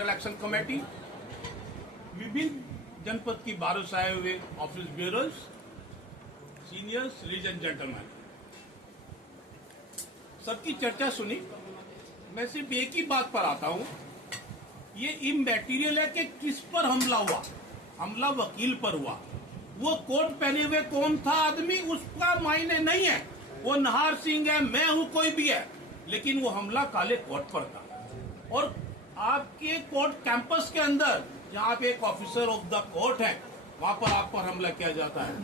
Action committee, विभिन्न जनपद की बारों से आए हुए office bureaus, seniors, ladies and gentleman, सबकी चर्चा सुनी। मैं सिर्फ एक ही बात पर आता हूं, ये इमैटीरियल है कि किस पर हमला हुआ। हमला वकील पर हुआ। वो कोट पहने हुए कौन था आदमी, उसका मायने नहीं है। वो नहार सिंह है, मैं हूं, कोई भी है, लेकिन वो हमला काले कोट पर था। और आपके कोर्ट कैंपस के अंदर जहां पे एक ऑफिसर ऑफ द कोर्ट है, वहां पर आप पर हमला किया जाता है।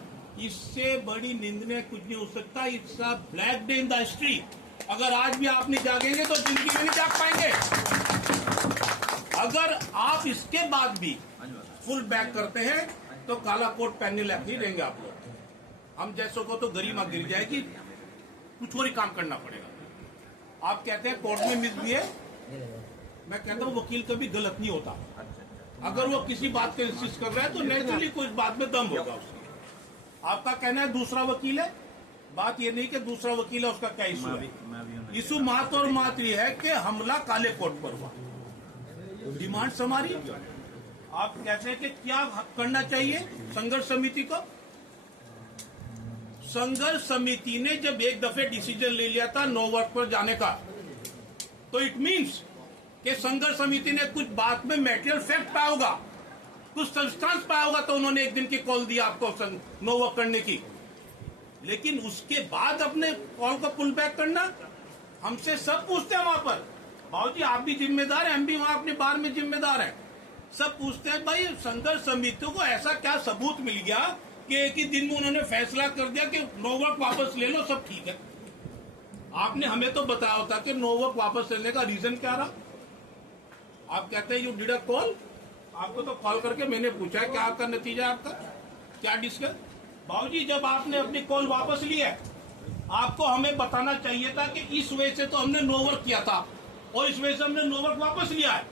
इससे बड़ी निंदनीय कुछ नहीं हो सकता। It's a black day in the history. अगर आज भी आप नहीं जागेंगे तो जिंदगी में नहीं जाग पाएंगे। अगर आप इसके बाद भी फुल बैक करते हैं तो काला कोट पहनने लायक नहीं रहेंगे आप लोग। हम जैसों को तो गरिमा गिर जाएगी, कुछ और ही काम करना पड़ेगा। आप कहते हैं कोर्ट में मिसबिहेव, मैं कहता हूं वकील कभी गलत नहीं होता। अगर वो किसी बात पे इंसिस्ट कर रहा है तो नेचुरली कोई बात में दम होगा उसका। आपका कहना है दूसरा वकील है, बात ये नहीं कि दूसरा वकील है उसका क्या इशू है। इशू मात्र और मात्र ये है कि हमला काले कोट पर हुआ। डिमांड हमारी, आप कहते हैं कि क्या करना चाहिए संघर्ष समिति को। संघर्ष समिति ने जब एक दफे डिसीजन ले लिया था नो वर्क पर जाने का, तो इट मीन्स कि संघर्ष समिति ने कुछ बात में मैटेरियल फैक्ट पाया होगा, कुछ सब्सटेंस पाया होगा, तो उन्होंने एक दिन की कॉल दी आपको नो वर्क करने की। लेकिन उसके बाद अपने कॉल को पुल बैक करना, हमसे सब पूछते हैं वहां पर, बाबूजी आप भी जिम्मेदार हैं, हम भी वहां अपने बार में जिम्मेदार हैं। सब पूछते हैं भाई संघर्ष समिति को ऐसा क्या सबूत मिल गया कि एक ही दिन में उन्होंने फैसला कर दिया कि नो वर्क वापस ले लो, सब ठीक है। आपने हमें तो बताया होता कि नो वर्क वापस लेने का रीजन क्या रहा। आप कहते हैं यू डिड अ कॉल, आपको तो कॉल करके मैंने पूछा है क्या आपका नतीजा, आपका क्या डिस्कस। बाबूजी जब आपने अपनी कॉल वापस ली है, आपको हमें बताना चाहिए था कि इस वजह से तो हमने नो वर्क किया था और इस वजह से हमने नो वर्क वापस लिया है।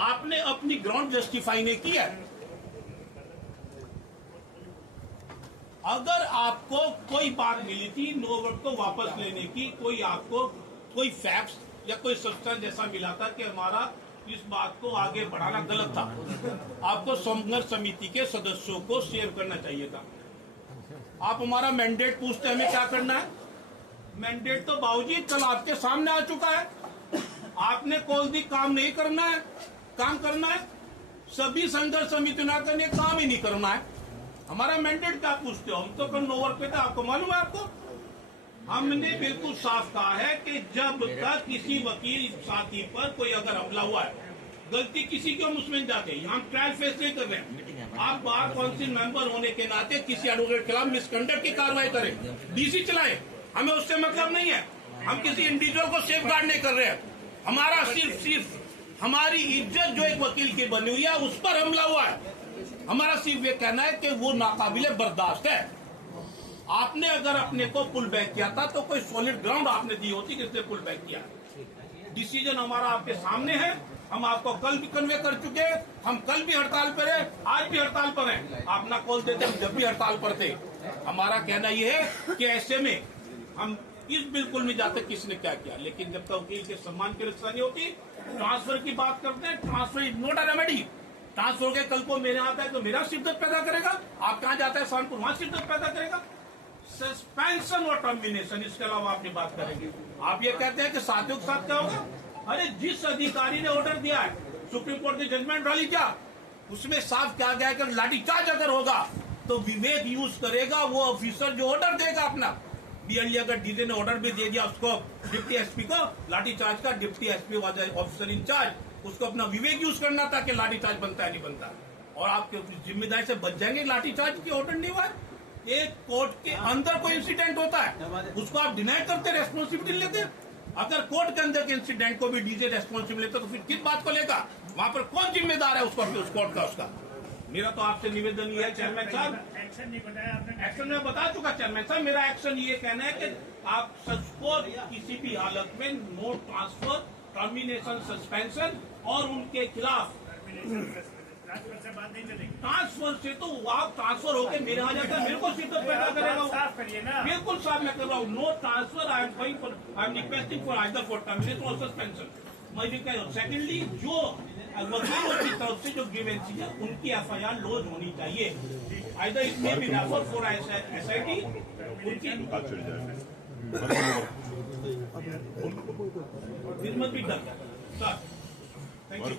आपने अपनी ग्राउंड जस्टिफाई नहीं किया। अगर आपको कोई बात मिली थी नो वर्क को वापस लेने की, कोई आपको कोई फैक्ट्स या कोई सब्सटेंस जैसा मिला था कि हमारा इस बात को आगे बढ़ाना गलत था, आपको संघर्ष समिति के सदस्यों को शेयर करना चाहिए था। आप हमारा मैंडेट पूछते हैं हमें क्या करना है। मैंडेट तो बाबूजी कल आपके सामने आ चुका है। आपने कॉल दी, काम नहीं करना है, काम करना है। सभी संघर्ष समिति ना करने, काम ही नहीं करना है। हमारा मैंडेट क्या पूछते हो, हम तो कल नो वर्क पे थे, आपको मालूम है। आपको हमने बिल्कुल साफ कहा है कि जब तक किसी वकील साथी पर कोई अगर हमला हुआ है, गलती किसी की, हम उसमें जाते हैं। हम ट्रायल फेस नहीं कर रहे हैं। आप बार काउंसिल मेंबर होने के नाते किसी एडवोकेट के खिलाफ मिसकंडक्ट की कार्रवाई करें, डीसी चलाएं, हमें उससे मतलब नहीं है। हम किसी इंडिविजुअल को सेफ गार्ड नहीं कर रहे हैं। हमारा सिर्फ हमारी इज्जत जो एक वकील की बनी हुई है उस पर हमला हुआ है। हमारा सिर्फ ये कहना है कि वो नाकाबिले बर्दाश्त है। आपने अगर अपने को पुल बैक किया था तो कोई सॉलिड ग्राउंड आपने दी होती कि इसने पुल बैक किया। डिसीजन हमारा आपके सामने है। हम आपको कल भी कन्वे कर चुके हैं। हम कल भी हड़ताल पर है, आज भी हड़ताल पर है। आप ना कॉल देते, हम जब भी हड़ताल पर थे। हमारा कहना यह है कि ऐसे में हम इस बिल्कुल नहीं जाते किसने क्या किया, लेकिन जब तक वकील के सम्मान की रक्षा नहीं होती, ट्रांसफर की बात करते हैं। Transfer is not a remedy. Transfer हो गया, कल को मेरे आता है तो मेरा शिद्दत पैदा करेगा, आप कहां जाता है शानपुर, वहां शिद्दत पैदा करेगा। सस्पेंशन और टर्मिनेशन, इसके अलावा आपने बात करेंगे। आप ये कहते हैं कि साथियों के साथ क्या होगा। अरे जिस अधिकारी ने ऑर्डर दिया है, सुप्रीम कोर्ट की जजमेंट डाली क्या, उसमें साफ क्या गया कि लाठीचार्ज अगर होगा तो विवेक यूज करेगा वो ऑफिसर जो ऑर्डर देगा अपना। बीएलडी अगर डीजे ने ऑर्डर भी दे दिया उसको, डिप्टी एसपी को लाठीचार्ज का, deputy SP was officer in charge, उसको अपना विवेक यूज करना था कि लाठीचार्ज बनता है नहीं बनता। और आपके जिम्मेदारी से बच जाएंगे। लाठीचार्ज की ऑर्डर नहीं हुआ, एक कोर्ट के अंदर कोई इंसिडेंट होता है उसको आप डिनाई करते, रेस्पॉन्सिबिलिटी लेते। अगर कोर्ट के अंदर के इंसिडेंट को भी डीजे रेस्पॉन्सिबिलिटी लेता तो फिर किस बात को लेगा, वहां पर कौन जिम्मेदार है उसको, उस कोर्ट का उसका। मेरा तो आपसे निवेदन ये है चेयरमैन साहब, एक्शन नहीं बताया आपने। एक्शन मैं बता चुका चेयरमैन साहब। मेरा एक्शन ये कहना है कि आप सबको किसी भी हालत में नो ट्रांसफर, टर्मिनेशन, सस्पेंशन और उनके खिलाफ ट्रांसफर से बात नहीं चलेगी। ट्रांसफर से तो आप ट्रांसफर होकर मेरे आ जाता है, मेरे को शिद्दत पैदा करेगा। साफ करिए ना, बिल्कुल साफ मैं कर रहा हूँ। No transfer, I am requesting for either for termination और सस्पेंशन। मैं भी कह रहा हूँ। सेकेंडली जो वकीलों की तरफ से जो ग्रीवेंसी है उनकी FIR लॉन्च होनी चाहिए। Either it may be refer for SIT उनकी this must be done sir. Thank you.